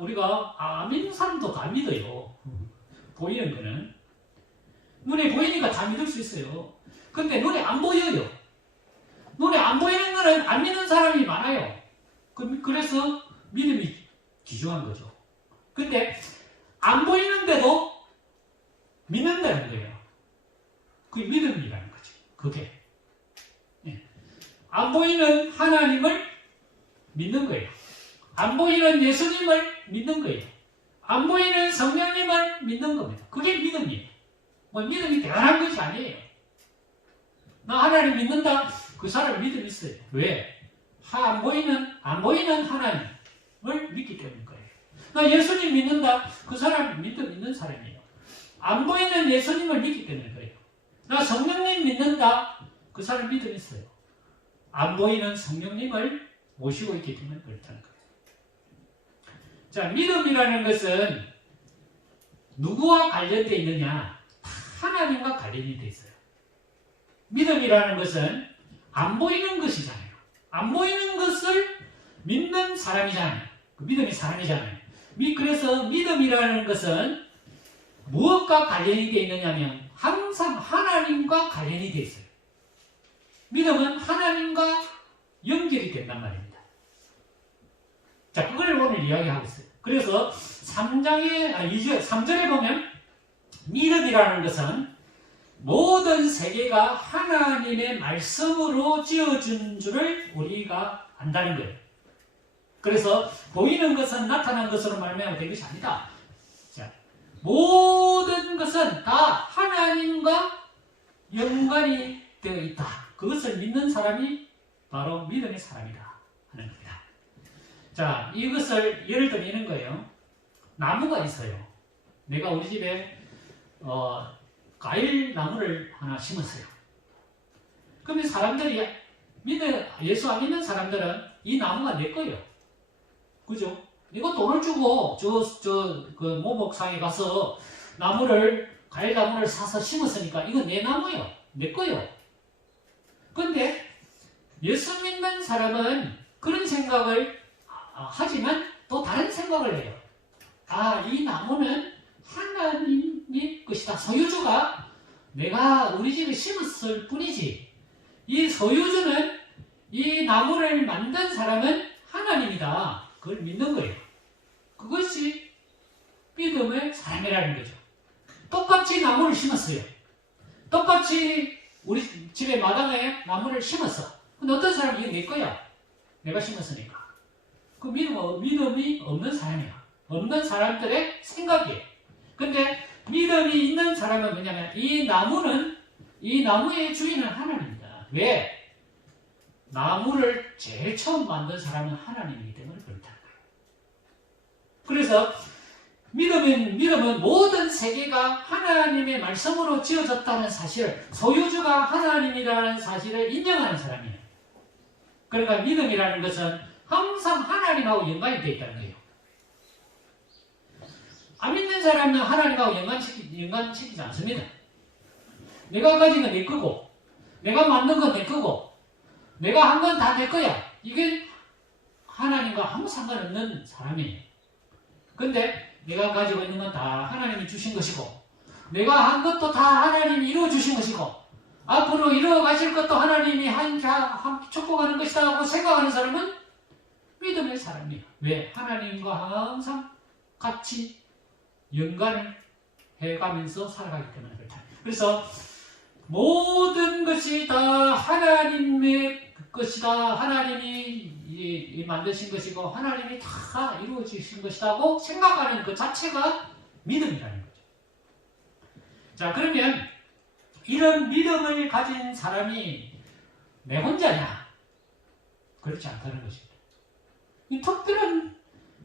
우리가 안 믿는 사람도 다 믿어요. 보이는 거는. 눈에 보이니까 다 믿을 수 있어요. 근데 눈에 안 보여요. 눈에 안 보이는 거는 안 믿는 사람이 많아요. 그래서 믿음이 귀중한 거죠. 근데 안 보이는데도 믿는다는 거예요. 그게 믿음이라는 거죠. 그게. 네. 안 보이는 하나님을 믿는 거예요. 안 보이는 예수님을 믿는 거예요. 안 보이는 성령님을 믿는 겁니다. 그게 믿음이에요. 뭐 믿음이 대단한 것이 아니에요. 나 하나님 믿는다. 그 사람 믿음 있어요. 왜? 안 보이는 하나님을 믿기 때문인 거예요. 나 예수님 믿는다. 그 사람 믿음 있는 사람이에요. 안 보이는 예수님을 믿기 때문에 그래요. 나 성령님 믿는다. 그 사람 믿음 있어요. 안 보이는 성령님을 모시고 있기 때문에 그렇다는 거예요. 자, 믿음이라는 것은 누구와 관련되어 있느냐? 하나님과 관련이 되어 있어요. 믿음이라는 것은 안 보이는 것이잖아요. 안 보이는 것을 믿는 사람이잖아요. 그 믿음이 사람이잖아요. 그래서 믿음이라는 것은 무엇과 관련이 되어 있느냐면 항상 하나님과 관련이 되어 있어요. 믿음은 하나님과 연결이 된단 말입니다. 자, 그걸 오늘 이야기하고 있어요. 그래서 3절에 보면 믿음이라는 것은 모든 세계가 하나님의 말씀으로 지어준 줄을 우리가 안다는 거예요. 그래서 보이는 것은 나타난 것으로 말미암아 된 것이 아니다. 자, 모든 것은 다 하나님과 연관이 되어 있다. 그것을 믿는 사람이 바로 믿음의 사람이다 하는 겁니다. 자, 이것을 예를 들면 이런 거예요. 나무가 있어요. 내가 우리 집에 과일 나무를 하나 심었어요. 그러면 사람들이 예수 안 믿는 사람들은 이 나무가 내 거예요. 그죠? 이거 돈을 주고 그 모목상에 가서 과일 나무를 사서 심었으니까 이거 내 나무예요. 내 거예요. 근데 예수 믿는 사람은 그런 생각을 하지만 또 다른 생각을 해요. 이 나무는 하나님의 것이다. 소유주가 내가 우리 집에 심었을 뿐이지. 이 소유주는 이 나무를 만든 사람은 하나님이다. 그걸 믿는 거예요. 그것이 믿음의 사람이라는 거죠. 똑같이 나무를 심었어요. 똑같이 우리 집에 마당에 나무를 심었어. 근데 어떤 사람이 이게 내 거야. 내가 심었으니까. 그 믿음이 없는 사람이야. 없는 사람들의 생각이에요. 근데 믿음이 있는 사람은 뭐냐면 이 나무의 주인은 하나님이다. 왜? 나무를 제일 처음 만든 사람은 하나님이기 때문에 그렇다는 거예요. 그래서 믿음은 모든 세계가 하나님의 말씀으로 지어졌다는 사실, 소유주가 하나님이라는 사실을 인정하는 사람이에요. 그러니까 믿음이라는 것은 항상 하나님하고 연관이 되어 있다는 거예요. 안 믿는 사람은 하나님하고 연관시키지 않습니다. 내가 가진 건 내 거고, 내가 만든 건 내 거고, 내가 한 건 다 내 거야. 이게 하나님과 아무 상관없는 사람이에요. 근데 내가 가지고 있는 건 다 하나님이 주신 것이고, 내가 한 것도 다 하나님이 이루어 주신 것이고, 앞으로 이루어 가실 것도 하나님이 축복하는 것이다 하고 생각하는 사람은 믿음의 사람이에요. 왜? 하나님과 항상 같이 연관을 해가면서 살아가기 때문에 그렇다. 그래서 모든 것이 다 하나님의 것이다. 하나님이 만드신 것이고 하나님이 다 이루어지신 것이라고 생각하는 그 자체가 믿음이라는 거죠. 자, 그러면 이런 믿음을 가진 사람이 내 혼자냐? 그렇지 않다는 것입니다. 이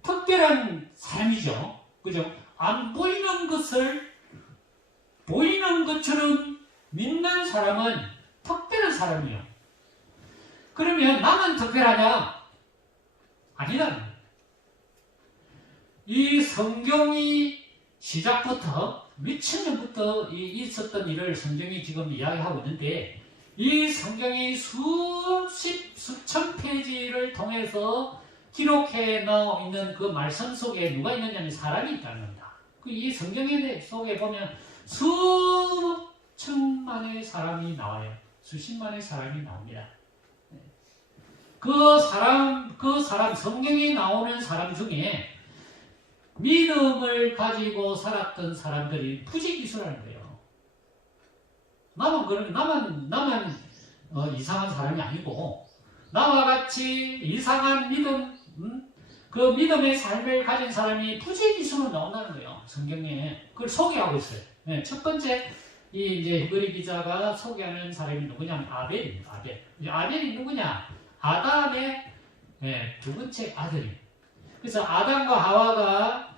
특별한 사람이죠. 그죠? 안 보이는 것을 보이는 것처럼 믿는 사람은 특별한 사람이에요. 그러면 나만 특별하냐? 아니라는 거예요. 이 성경이 시작부터 몇천 년부터 있었던 일을 성경이 지금 이야기하고 있는데, 이 성경이 수천 페이지를 통해서 기록해 놓아 있는 그 말씀 속에 누가 있느냐면 사람이 있다는 겁니다. 이 성경 속에 보면 수천만의 사람이 나와요. 수십만의 사람이 나옵니다. 그 사람, 성경에 나오는 사람 중에 믿음을 가지고 살았던 사람들이 부지기수라는 거예요. 나만 이상한 사람이 아니고, 나와 같이 이상한 믿음, 그 믿음의 삶을 가진 사람이 부지기수로 나온다는 거예요. 성경에. 그걸 소개하고 있어요. 네, 첫 번째, 이제 히브리 기자가 소개하는 사람이 누구냐면 아벨입니다. 아벨이 누구냐? 아담의 두 번째 아들이. 그래서 아담과 하와가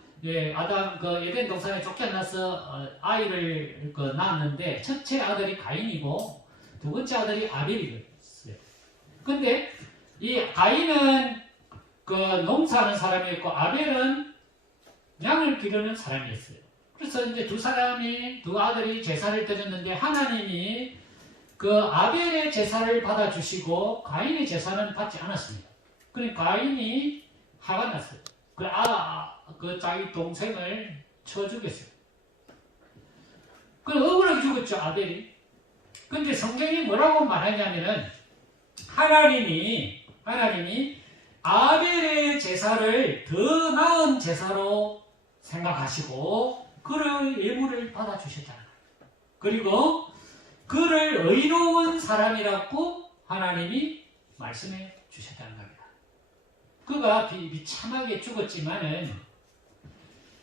아담 에덴 동산에 쫓겨나서 아이를 낳았는데 첫째 아들이 가인이고 두 번째 아들이 아벨이었어요. 근데 이 가인은 농사하는 사람이었고 아벨은 양을 기르는 사람이었어요. 그래서 이제 두 아들이 제사를 드렸는데 하나님이 아벨의 제사를 받아주시고 가인의 제사는 받지 않았습니다. 그러니까 가인이 화가 났어요. 자기 동생을 쳐 죽였어요. 억울하게 죽었죠, 아벨이. 근데 성경이 뭐라고 말하냐면은 하나님이 아벨의 제사를 더 나은 제사로 생각하시고 그를 예물을 받아주셨다는 거예요. 그리고 그를 의로운 사람이라고 하나님이 말씀해 주셨다는 겁니다. 그가 비참하게 죽었지만은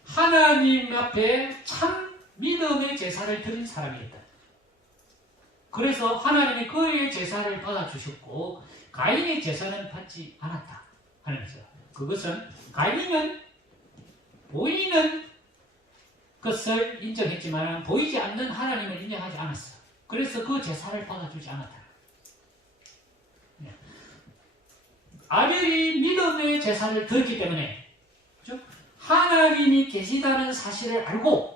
하나님 앞에 참 믿음의 제사를 드린 사람이었다. 그래서 하나님이 그의 제사를 받아주셨고 가인의 제사는 받지 않았다 하는 거죠. 그것은 가인은 보이는 것을 인정했지만 보이지 않는 하나님을 인정하지 않았어. 그래서 그 제사를 받아주지 않았다. 아벨이 믿음의 제사를 드렸기 때문에 하나님이 계시다는 사실을 알고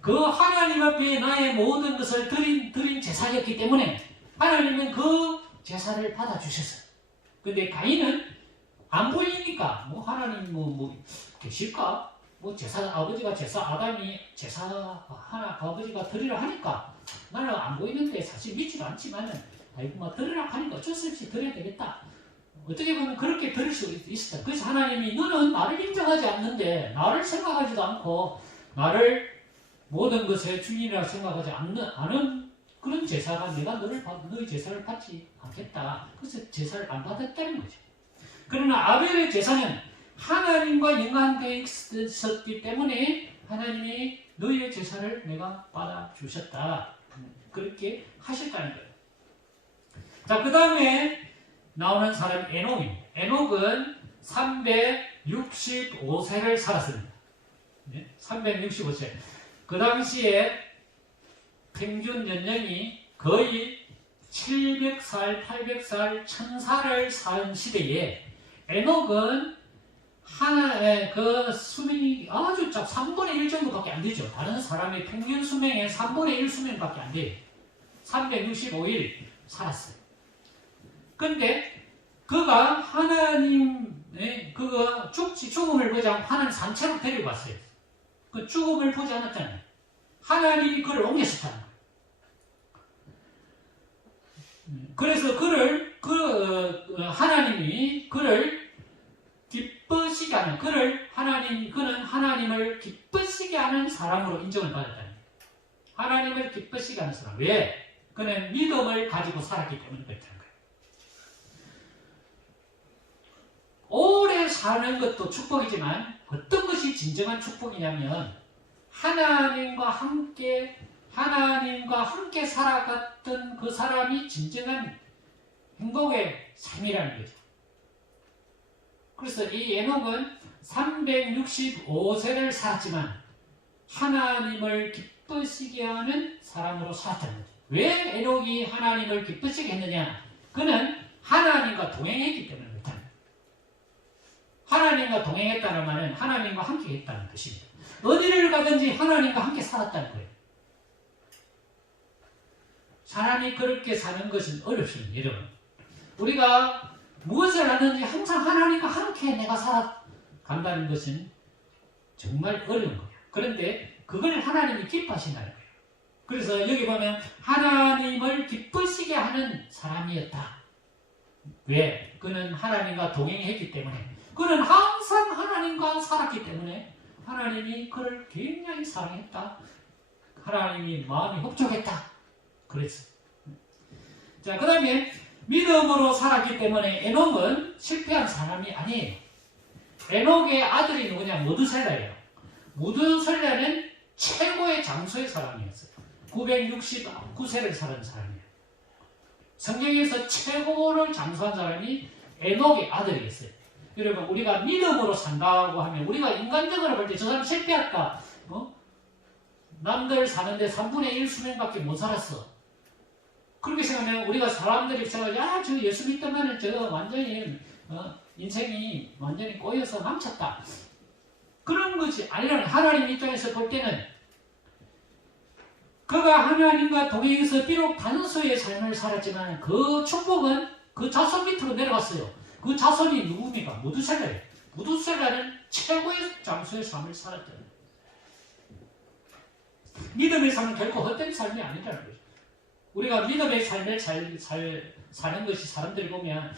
그 하나님 앞에 나의 모든 것을 드린 제사였기 때문에 하나님은 그 제사를 받아주셨어요. 근데 가인은 안 보이니까 하나님 계실까? 아버지가 아담이 제사 하나 아버지가 드리라 하니까 나는 안 보이는데 사실 믿지도 않지만은 드리라 하니까 어쩔 수 없이 드려야 되겠다. 어떻게 보면 그렇게 드릴 수 있었다. 그래서 하나님이 너는 나를 인정하지 않는데 나를 생각하지도 않고 나를 모든 것에 주인이라 생각하지 않은 그런 제사가 내가 너의 제사를 받지 않겠다. 그래서 제사를 안 받았다는 거죠. 그러나 아벨의 제사는 하나님과 연관되어 있었기 때문에 하나님이 너의 제사를 내가 받아주셨다. 그렇게 하셨다는 거예요. 자, 그 다음에 나오는 사람이 에녹입니다. 에녹은 365세를 살았습니다. 365세. 그 당시에 평균 연령이 거의 700살, 800살, 1000살을 산 시대에 에녹은 수명이 아주 3분의 1 정도밖에 안 되죠. 다른 사람의 평균 수명의 3분의 1 수명밖에 안 돼요. 365일 살았어요. 근데 그가 하나님의 죽음을 보지 않고 하나님 산채로 데리고 왔어요. 그 죽음을 보지 않았잖아요. 하나님이 그를 옮겼었다는 거예요. 그래서 하나님이 그를 기쁘시게 하는, 그는 하나님을 기쁘시게 하는 사람으로 인정을 받았다는 거예요. 하나님을 기쁘시게 하는 사람. 왜? 그는 믿음을 가지고 살았기 때문에 그렇다는 거예요. 오래 사는 것도 축복이지만 어떤 것이 진정한 축복이냐면 하나님과 함께 살아갔던 그 사람이 진정한 행복의 삶이라는 거죠. 그래서 이 에녹은 365세를 살았지만 하나님을 기쁘시게 하는 사람으로 살았다는 거죠. 왜 에녹이 하나님을 기쁘시게 했느냐? 그는 하나님과 동행했기 때문에 그렇다는 거예요. 하나님과 동행했다는 말은 하나님과 함께 했다는 뜻입니다. 어디를 가든지 하나님과 함께 살았다는 거예요. 사람이 그렇게 사는 것은 어렵습니다, 여러분. 우리가 무엇을 하든지 항상 하나님과 함께 내가 살아간다는 것은 정말 어려운 거예요. 그런데 그걸 하나님이 기뻐하신다는 거예요. 그래서 여기 보면 하나님을 기쁘시게 하는 사람이었다. 왜? 그는 하나님과 동행했기 때문에, 그는 항상 하나님과 살았기 때문에 하나님이 그를 굉장히 사랑했다. 하나님이 마음이 흡족했다. 그랬어. 자, 그 다음에 믿음으로 살았기 때문에 에녹은 실패한 사람이 아니에요. 에녹의 아들이 누구냐? 무두셀라예요. 무두셀라는 최고의 장수의 사람이었어요. 969세를 살은 사람이에요. 성경에서 최고를 장수한 사람이 에녹의 아들이었어요. 여러분, 우리가 믿음으로 산다고 하면 우리가 인간적으로 볼 때 저 사람 실패했다. 남들 사는데 3분의 1 수명밖에 못 살았어. 그렇게 생각하면 우리가 사람들이 생각하면 저 예수 믿더만은 저 완전히 인생이 완전히 꼬여서 망쳤다. 그런 것이 아니라는, 하나님 입장에서 볼 때는 그가 하나님과 동행해서 비록 단소의 삶을 살았지만 그 축복은 그 자손 밑으로 내려갔어요. 그 자손이 누굽니까? 무두셀라예요. 무두셀라는 최고의 장수의 삶을 살았죠. 믿음의 삶은 결코 헛된 삶이 아니라는 거죠. 우리가 믿음의 삶을 사는 것이 사람들이 보면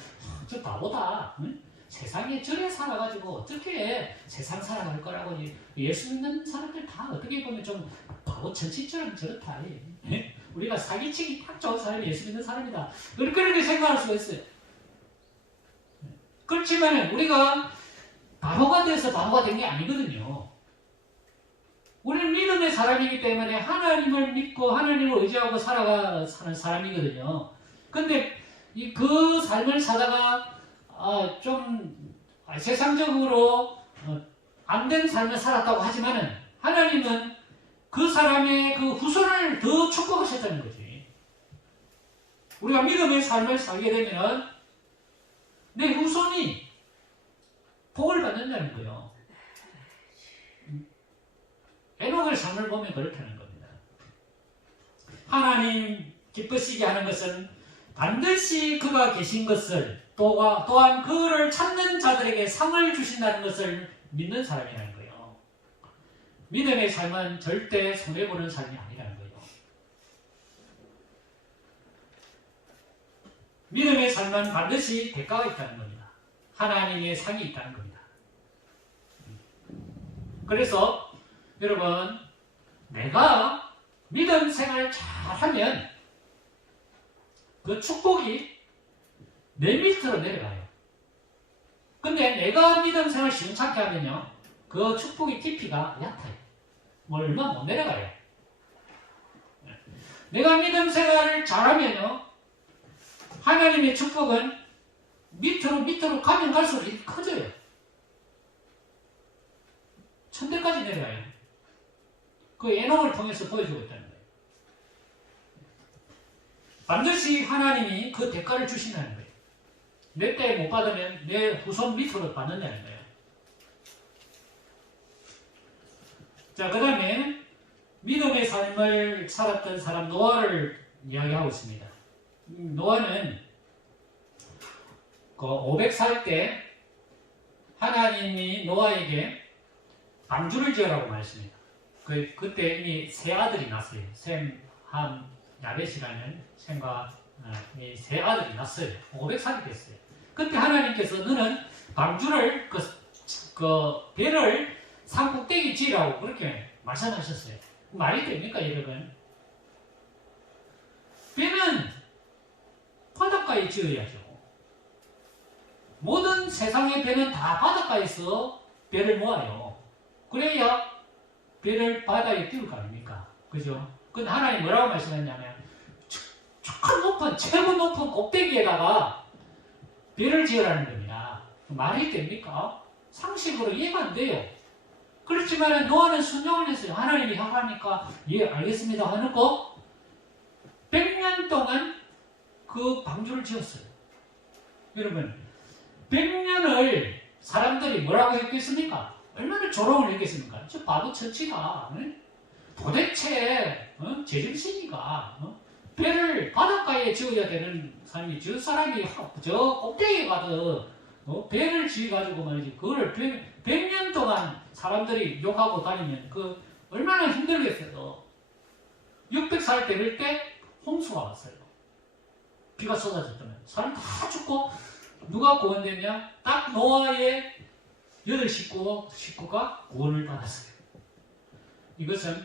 저 바보다. 응? 세상에 저래 살아가지고 어떻게 세상 살아갈 거라고. 예수 믿는 사람들 다 어떻게 보면 좀 바보 천치처럼 저렇다. 우리가 사기치기 딱 좋은 사람이 예수 믿는 사람이다. 그렇게 생각할 수가 있어요. 그렇지만 우리가 바보가 돼서 바보가 된 게 아니거든요. 우리는 믿음의 사람이기 때문에 하나님을 믿고 하나님을 의지하고 사는 사람이거든요. 근데 그 삶을 사다가 좀 세상적으로 안 된 삶을 살았다고 하지만은 하나님은 그 사람의 그 후손을 더 축복하셨다는 거지. 우리가 믿음의 삶을 살게 되면 내 후손이 복을 받는다는 거예요. 에녹의 삶을 보면 그렇다는 겁니다. 하나님 기쁘시게 하는 것은 반드시 그가 계신 것을 또한 그를 찾는 자들에게 상을 주신다는 것을 믿는 사람이라는 거예요. 믿음의 삶은 절대 손해보는 삶이 아니라는 거예요. 믿음의 삶은 반드시 대가가 있다는 겁니다. 하나님의 상이 있다는 겁니다. 그래서 여러분, 내가 믿음 생활 잘하면 그 축복이 내 밑으로 내려가요. 근데 내가 믿음 생활 시원찮게 하면요, 그 축복의 깊이가 얕아요. 얼마 못 내려가요. 내가 믿음 생활을 잘하면요, 하나님의 축복은 밑으로 가면 갈수록 이렇게 커져요. 천대까지 내려가요. 그 에녹을 통해서 보여주고 있다는 거예요. 반드시 하나님이 그 대가를 주신다는 거예요. 내 때 못 받으면 내 후손 밑으로 받는다는 거예요. 자, 그 다음에 믿음의 삶을 살았던 사람 노아를 이야기하고 있습니다. 노아는 그 500살 때 하나님이 노아에게 방주를 지으라고 말했습니다. 그때 이미 세 아들이 났어요. 셈, 함, 야벳이라는 셈과 이 세 아들이 났어요. 500살이 됐어요. 그때 하나님께서 너는 방주를 그 배를 산 꼭대기 지으라고 그렇게 말씀하셨어요. 말이 됩니까, 여러분? 배는 바닷가에 지어야죠. 모든 세상의 배는 다 바닷가에서 배를 모아요. 그래야 배를 바다에 띄울 거 아닙니까? 그죠? 근데 하나님 뭐라고 말씀했냐면, 최고 높은 꼭대기에다가 배를 지으라는 겁니다. 말이 됩니까? 상식으로 이해가 안 돼요. 그렇지만 노아는 순종을 했어요. 하나님이 하라니까 예 알겠습니다 하놓고 100년 동안 그 방주를 지었어요. 여러분, 100년을 사람들이 뭐라고 했겠습니까? 얼마나 조롱을 했겠습니까? 저 바보 천치가 도대체 제정신이가 배를 바닷가에 지어야 되는 사람이 저 사람이 저 꼭대기에 가서 배를 지어가지고 말이지 그걸 100년 동안 사람들이 욕하고 다니면 그 얼마나 힘들겠어요. 600살 되릴 때 홍수가 왔어요. 비가 쏟아졌다면 사람 다 죽고 누가 구원됐냐? 딱 노아의 8식구가 구원을 받았어요. 이것은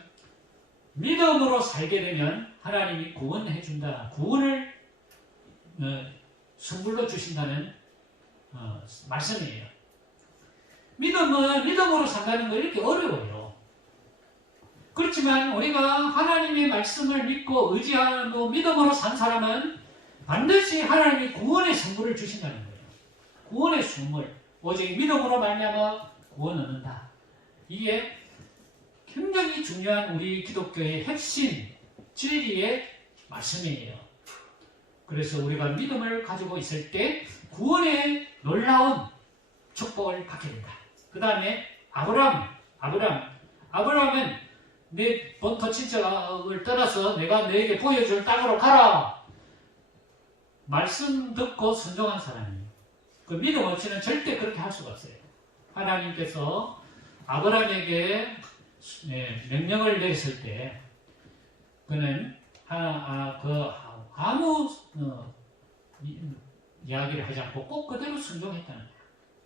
믿음으로 살게 되면 하나님이 구원해 준다. 구원을 선물로 주신다는 말씀이에요. 믿음으로 산다는 거 이렇게 어려워요. 그렇지만 우리가 하나님의 말씀을 믿고 의지하고 믿음으로 산 사람은 반드시 하나님이 구원의 선물을 주신다는 거예요. 구원의 선물. 오직 믿음으로 말미암아 구원 얻는다. 이게 굉장히 중요한 우리 기독교의 핵심 진리의 말씀이에요. 그래서 우리가 믿음을 가지고 있을 때 구원의 놀라운 축복을 받게 된다. 그 다음에 아브라함은 내 본토 친척을 떠나서 내가 너에게 보여줄 땅으로 가라. 말씀 듣고 순종한 사람이에요. 그 믿음 없이는 절대 그렇게 할 수가 없어요. 하나님께서 아브라함에게 명령을 내렸을 때 그는 아무 이야기를 하지 않고 꼭 그대로 순종했다는 거예요.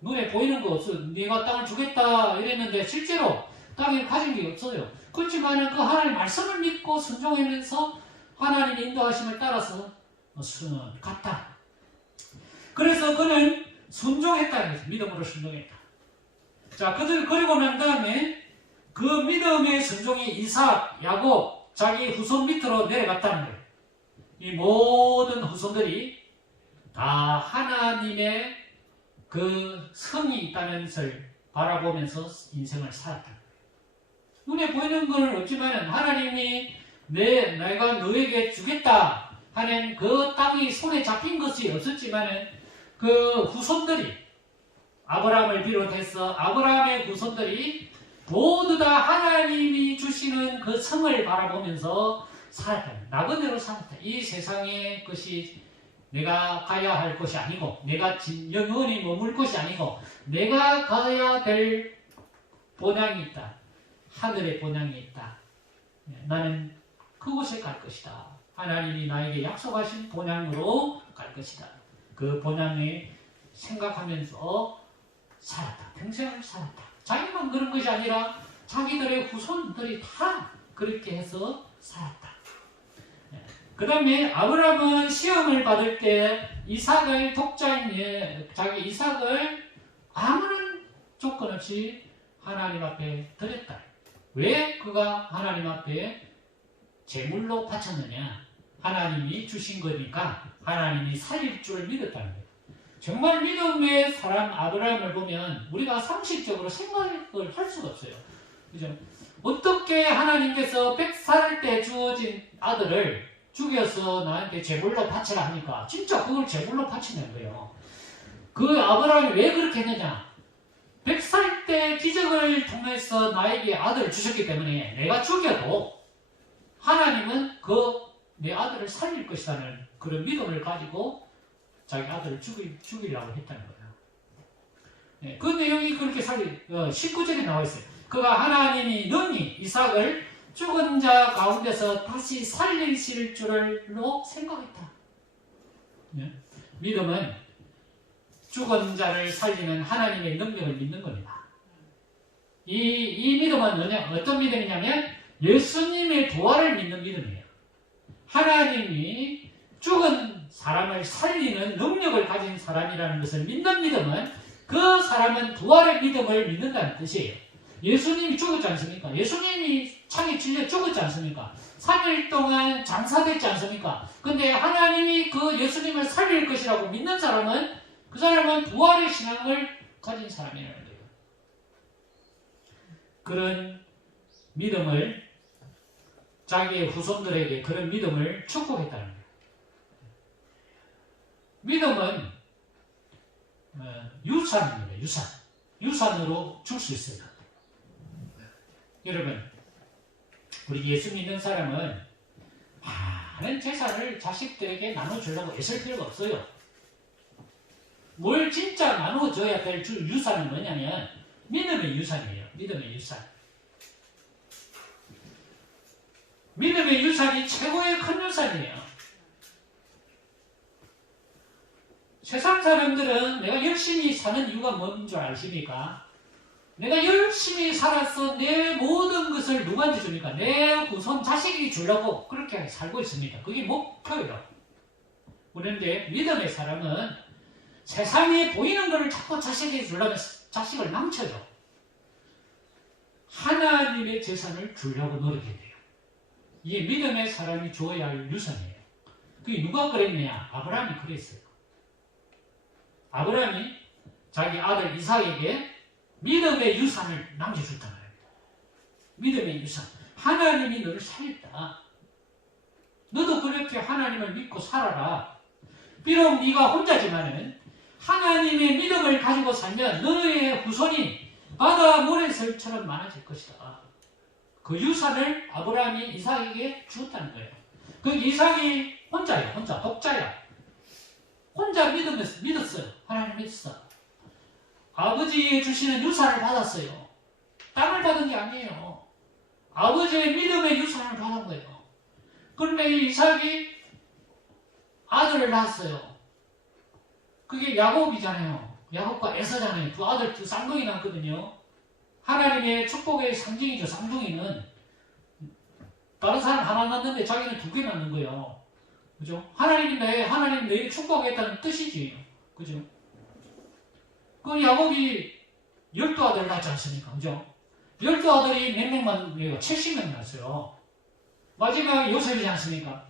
눈에 보이는 거 없어. 네가 땅을 주겠다 이랬는데 실제로 땅에 가진 게 없어요. 그렇지만 그 하나님 말씀을 믿고 순종하면서 하나님의 인도하심을 따라서 갔다. 그래서 그는 순종했다는 거죠. 믿음으로 순종했다. 자, 그리고 난 다음에 그 믿음의 순종이 이삭, 야곱, 자기 후손 밑으로 내려갔다는 거예요. 이 모든 후손들이 다 하나님의 그 성이 있다는 것을 바라보면서 인생을 살았다. 눈에 보이는 건 없지만 하나님이 내가 너에게 주겠다 하는 그 땅이 손에 잡힌 것이 없었지만 그 후손들이 아브라함을 비롯해서 아브라함의 후손들이 모두 다 하나님이 주시는 그 성을 바라보면서 살았다. 나그네로 살았다. 이 세상의 것이 내가 가야 할 것이 아니고 내가 영원히 머물 것이 아니고 내가 가야 될 본향이 있다. 하늘의 본향이 있다. 나는 그곳에 갈 것이다. 하나님이 나에게 약속하신 본향으로 갈 것이다. 그 본향에 생각하면서 살았다. 평생을 살았다. 자기만 그런 것이 아니라 자기들의 후손들이 다 그렇게 해서 살았다. 그 다음에 아브라함은 시험을 받을 때 이삭을 독자인 자기 이삭을 아무런 조건 없이 하나님 앞에 드렸다. 왜 그가 하나님 앞에 제물로 바쳤느냐? 하나님이 주신 거니까 하나님이 살릴 줄 믿었다는 거예요. 정말 믿음의 사람 아브라함을 보면 우리가 상식적으로 생각을 할 수가 없어요. 그죠? 어떻게 하나님께서 100살 때 주어진 아들을 죽여서 나한테 제물로 바치라 하니까 진짜 그걸 제물로 바치는 거예요. 그 아브라함이 왜 그렇게 했느냐? 100살 때 기적을 통해서 나에게 아들을 주셨기 때문에 내가 죽여도 하나님은 내 아들을 살릴 것이라는 그런 믿음을 가지고 자기 아들을 죽이려고 했다는 거예요. 네, 그 내용이 그렇게 19절에 나와 있어요. 그가 하나님이 능히 이삭을 죽은 자 가운데서 다시 살리실 줄로 생각했다. 네? 믿음은 죽은 자를 살리는 하나님의 능력을 믿는 겁니다. 이 믿음은 어떤 믿음이냐면 예수님의 부활을 믿는 믿음이에요. 하나님이 죽은 사람을 살리는 능력을 가진 사람이라는 것을 믿는 믿음은 그 사람은 부활의 믿음을 믿는다는 뜻이에요. 예수님이 죽었지 않습니까? 예수님이 창에 찔려 죽었지 않습니까? 3일 동안 장사됐지 않습니까? 근데 하나님이 그 예수님을 살릴 것이라고 믿는 사람은 그 사람은 부활의 신앙을 가진 사람이라는 거예요. 그런 믿음을 자기의 후손들에게 그런 믿음을 축복했다는 거예요. 믿음은 유산입니다. 유산으로 줄 수 있어요. 여러분, 우리 예수 믿는 사람은 많은 재산을 자식들에게 나눠주려고 애쓸 필요가 없어요. 뭘 진짜 나눠줘야 될 유산은 뭐냐면 믿음의 유산이에요. 믿음의 유산. 믿음의 유산이 최고의 큰 유산이에요. 세상 사람들은 내가 열심히 사는 이유가 뭔 줄 아십니까? 내가 열심히 살아서 내 모든 것을 누구한테 줍니까? 내 후손 자식이 주려고 그렇게 살고 있습니다. 그게 목표예요. 그런데 믿음의 사람은 세상에 보이는 것을 자꾸 자식에게 주려면 자식을 망쳐요. 하나님의 재산을 주려고 노력해야 돼요. 이게 믿음의 사람이 주어야 할 유산이에요. 그게 누가 그랬느냐? 아브라함이 그랬어요. 아브라함이 자기 아들 이삭에게 믿음의 유산을 남겨줬단 말입니다. 믿음의 유산. 하나님이 너를 살렸다. 너도 그렇게 하나님을 믿고 살아라. 비록 네가 혼자지만은 하나님의 믿음을 가지고 살면 너의 후손이 바다 모래설처럼 많아질 것이다. 그 유산을 아브라함이 이삭에게 주었다는 거예요. 그 이삭이 혼자예요. 혼자. 독자야. 혼자 믿었어요. 하나님 믿었어. 아버지의 주시는 유산을 받았어요. 땅을 받은 게 아니에요. 아버지의 믿음의 유산을 받은 거예요. 그런데 이 이삭이 아들을 낳았어요. 그게 야곱이잖아요. 야곱과 에서잖아요. 두 아들, 두 쌍둥이 낳았거든요. 하나님의 축복의 상징이죠. 쌍둥이는. 다른 사람 하나 낳는데 자기는 두 개 낳는 거예요. 그죠? 하나님 너희를 축복했다는 뜻이지. 그죠? 그 야곱이 12아들을 낳지 않습니까? 그죠? 12아들이 몇 명만, 70명 낳았어요. 마지막에 요셉이지 않습니까?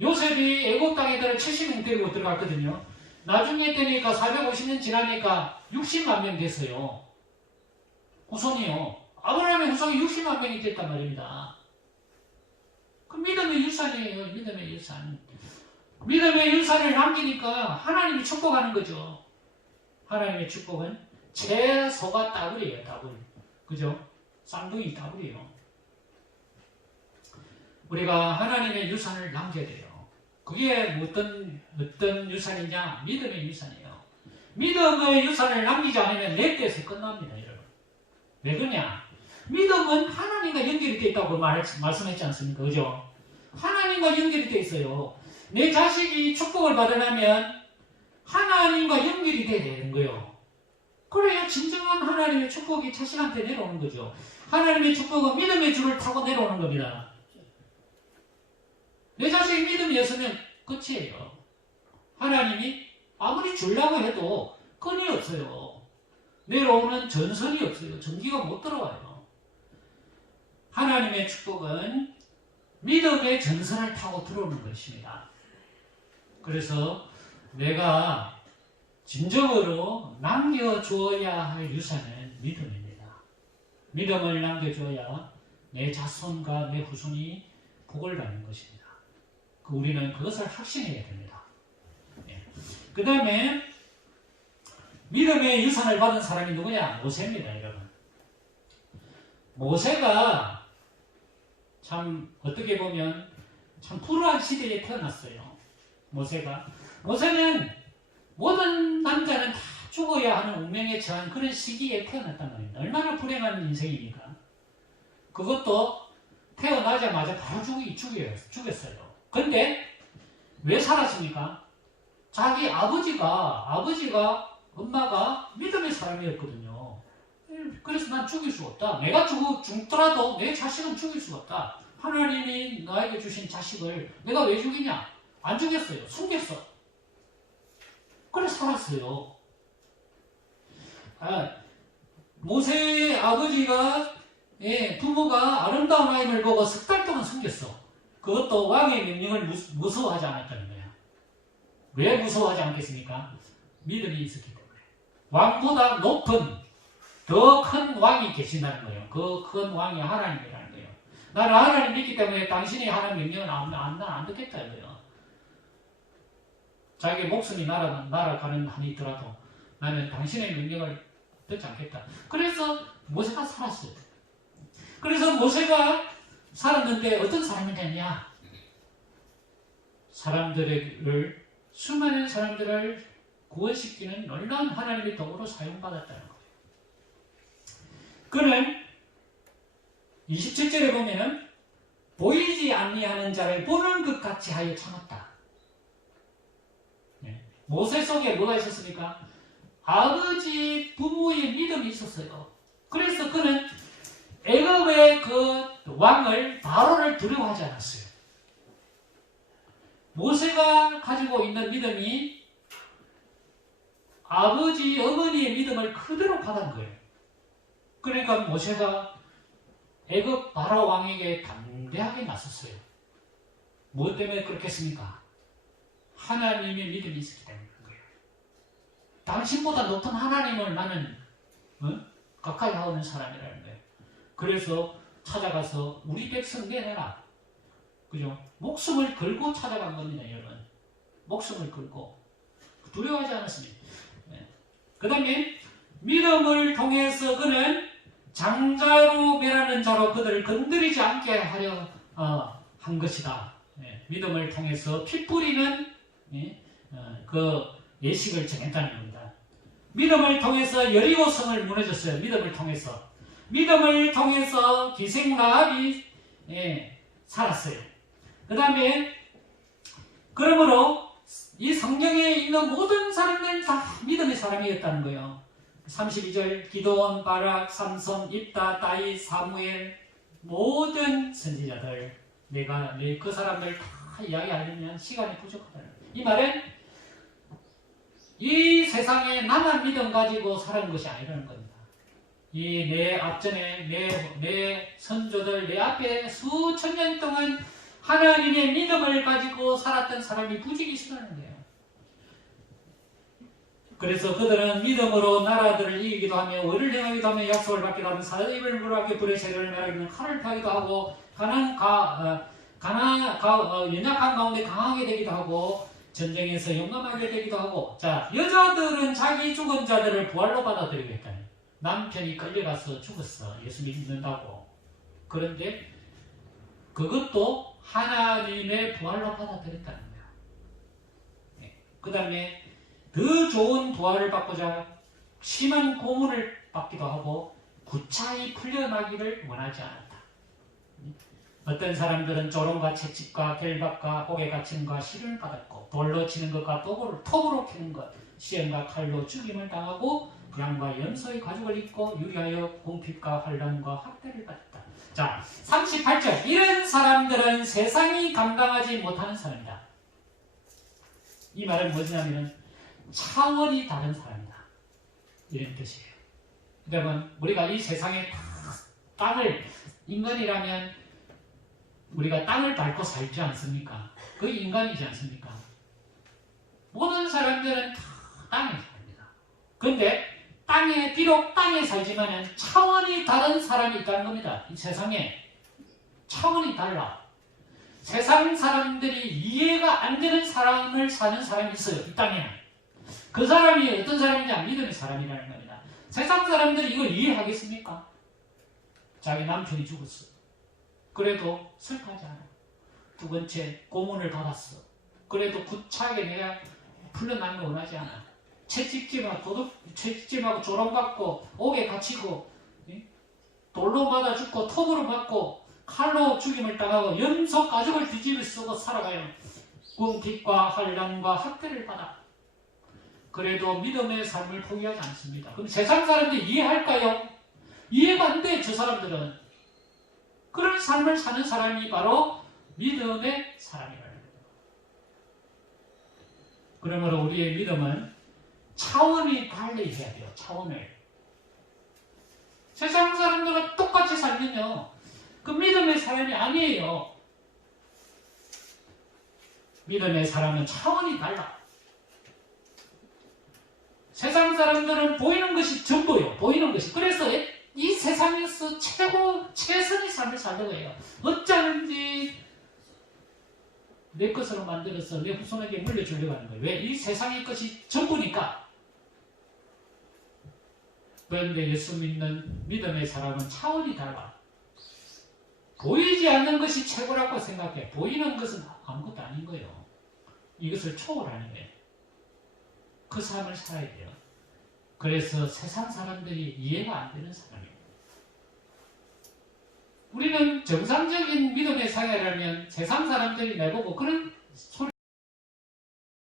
요셉이 애굽 땅에 70명 데리고 들어갔거든요. 나중에 되니까 450년 지나니까 60만 명 됐어요. 후손이요. 아브라함의 후손이 60만 명이 됐단 말입니다. 그 믿음의 유산이에요. 믿음의 유산. 믿음의 유산을 남기니까 하나님이 축복하는 거죠. 하나님의 축복은 채소가 따블이에요. 따블. 그죠? 쌍둥이 따블이에요. 우리가 하나님의 유산을 남겨야 돼요. 그게 어떤 유산이냐? 믿음의 유산이에요. 믿음의 유산을 남기지 않으면 내 때에서 끝납니다. 여러분. 왜 그러냐? 믿음은 하나님과 연결이 되어 있다고 말씀했지 않습니까? 그죠? 하나님과 연결이 되어 있어요. 내 자식이 축복을 받으려면 하나님과 연결이 돼야 되는 거예요. 그래야 진정한 하나님의 축복이 자식한테 내려오는 거죠. 하나님의 축복은 믿음의 줄을 타고 내려오는 겁니다. 내 자식이 믿음이 없으면 끝이에요. 하나님이 아무리 주려고 해도 끈이 없어요. 내려오는 전선이 없어요. 전기가 못 들어와요. 하나님의 축복은 믿음의 전선을 타고 들어오는 것입니다. 그래서 내가 진정으로 남겨주어야 할 유산은 믿음입니다. 믿음을 남겨줘야 내 자손과 내 후손이 복을 받는 것입니다. 우리는 그것을 확신해야 됩니다. 그 다음에 믿음의 유산을 받은 사람이 누구냐? 모세입니다, 여러분. 모세가 참 어떻게 보면 참 불우한 시대에 태어났어요. 모세는 모든 남자는 다 죽어야 하는 운명에 처한 그런 시기에 태어났단 말입니다. 얼마나 불행한 인생입니까? 그것도 태어나자마자 바로 죽였어요. 근데 왜 살았습니까? 자기 아버지가 엄마가 믿음의 사람이었거든요. 그래서 난 죽일 수가 없다. 내가 죽더라도 내 자식은 죽일 수가 없다. 하나님이 나에게 주신 자식을 내가 왜 죽이냐? 안 죽였어요. 숨겼어. 그래서 살았어요. 모세의 아버지가 부모가 아름다운 아이를 보고 석 달 동안 숨겼어. 그것도 왕의 명령을 무서워하지 않았다는 거야. 왜 무서워하지 않겠습니까? 믿음이 있었기 때문에. 왕보다 높은 더 큰 왕이 계신다는 거예요. 그 큰 왕이 하나님이라는 거예요. 나는 하나님 믿기 때문에 당신이 하는 명령은 안 듣겠다 이거예요. 자기 목숨이 날아가는 한이 있더라도 나는 당신의 명령을 듣지 않겠다. 그래서 모세가 살았어요. 그래서 모세가 살았는데 어떤 사람이 됐냐? 사람들을 수많은 사람들을 구원시키는 놀라운 하나님의 도구로 사용받았다는 거예요. 그는 27절에 보면은 보이지 아니하는 자를 보는 것 같이 하여 참았다. 네. 모세 속에 뭐가 있었습니까? 아버지 부모의 믿음이 있었어요. 그래서 그는 애굽의 그 왕을 바로를 두려워하지 않았어요. 모세가 가지고 있는 믿음이 아버지, 어머니의 믿음을 그대로 받은 거예요. 그러니까 모세가 애굽 바로 왕에게 담대하게 나섰어요. 무엇 때문에 그렇겠습니까? 하나님의 믿음이 있었기 때문인 거예요. 당신보다 높은 하나님을 나는 가까이 하는 사람이라는 거예요. 그래서 찾아가서 우리 백성 내놔라. 그죠? 목숨을 걸고 찾아간 겁니다, 여러분. 목숨을 걸고. 두려워하지 않았습니다. 네. 그 다음에 믿음을 통해서 그는 장자로 멸하는 자로 그들을 건드리지 않게 하려 한 것이다. 네. 믿음을 통해서 피 뿌리는 그 예식을 정했다는 겁니다. 믿음을 통해서 여리고성을 무너졌어요. 믿음을 통해서. 믿음을 통해서 기생 라합이 살았어요. 그 다음에 그러므로 이 성경에 있는 모든 사람들은 다 믿음의 사람이었다는 거예요. 32절 기드온, 바락, 삼손, 입다, 다윗, 사무엘 모든 선지자들 내가 그 사람들 다 이야기하려면 시간이 부족하다는 거예요. 이 말은 이 세상에 나만 믿음 가지고 사는 것이 아니라는 겁니다. 이 내 앞전에 내 선조들 내 앞에 수천 년 동안 하나님의 믿음을 가지고 살았던 사람이 부지기 싫어하는 거예요. 그래서 그들은 믿음으로 나라들을 이기기도 하며 의를 행하기도 하며 약속을 받기도 하며 사입을 물하게 불의 세력을 mer하기는 칼을 펴기도 하고 연약한 가운데 강하게 되기도 하고 전쟁에서 용감하게 되기도 하고. 자, 여자들은 자기 죽은 자들을 부활로 받아들이고 했다니. 남편이 끌려가서 죽었어. 예수 믿는다고. 그런데 그것도 하나님의 부활로 받아들였다는 거예요. 네. 그 다음에 더 좋은 부활을 받고자 심한 고문을 받기도 하고 구차히 풀려나기를 원하지 않았다. 어떤 사람들은 조롱과 채찍과 결박과 옥에 갇힘과 시련을 받았고 돌로 치는 것과 톱으로 캐는 것, 시험과 칼로 죽임을 당하고 양과 염소의 가죽을 입고 유리하여 궁핍과 환난과 학대를 받았다. 자, 38절. 이런 사람들은 세상이 감당하지 못하는 사람이다. 이 말은 뭐냐면 차원이 다른 사람이다. 이런 뜻이에요. 여러분, 우리가 이 세상에 땅을, 인간이라면 우리가 땅을 밟고 살지 않습니까? 그 인간이지 않습니까? 모든 사람들은 다 땅에 삽니다. 그런데 비록 땅에 살지만 차원이 다른 사람이 있다는 겁니다. 이 세상에 차원이 달라. 세상 사람들이 이해가 안 되는 삶을 사는 사람이 있어요. 이 땅에는. 그 사람이 어떤 사람이냐? 믿음의 사람이라는 겁니다. 세상 사람들이 이걸 이해하겠습니까? 자기 남편이 죽었어. 그래도 슬퍼하지 않아. 두 번째, 고문을 받았어. 그래도 구차하게 내가 풀려나는 걸 원하지 않아. 채찍질하고 조롱받고 옥에 갇히고 돌로 맞아 죽고 톱으로 맞고 칼로 죽임을 당하고 염소 가죽을 뒤집어 쓰고 살아가요. 궁핍과 환난과 학대를 받아. 그래도 믿음의 삶을 포기하지 않습니다. 그럼 세상 사람들이 이해할까요? 이해가 안 돼, 저 사람들은. 그런 삶을 사는 사람이 바로 믿음의 사람이라는 거예요. 그러므로 우리의 믿음은 차원이 달리 해야 돼요. 차원을. 세상 사람들과 똑같이 살면요, 그 믿음의 사람이 아니에요. 믿음의 사람은 차원이 달라. 세상 사람들은 보이는 것이 전부예요. 보이는 것이. 그래서 이 세상에서 최선의 삶을 살려고 해요. 어쩌는지 내 것으로 만들어서 내 후손에게 물려주려고 하는 거예요. 왜? 이 세상의 것이 전부니까. 그런데 예수 믿는 믿음의 사람은 차원이 달라. 보이지 않는 것이 최고라고 생각해. 보이는 것은 아무것도 아닌 거예요. 이것을 초월하는 거예요. 그 삶을 살아야 돼요. 그래서 세상 사람들이 이해가 안 되는 사람이에요. 우리는 정상적인 믿음의 사회라면 세상 사람들이 내보고 그런 소리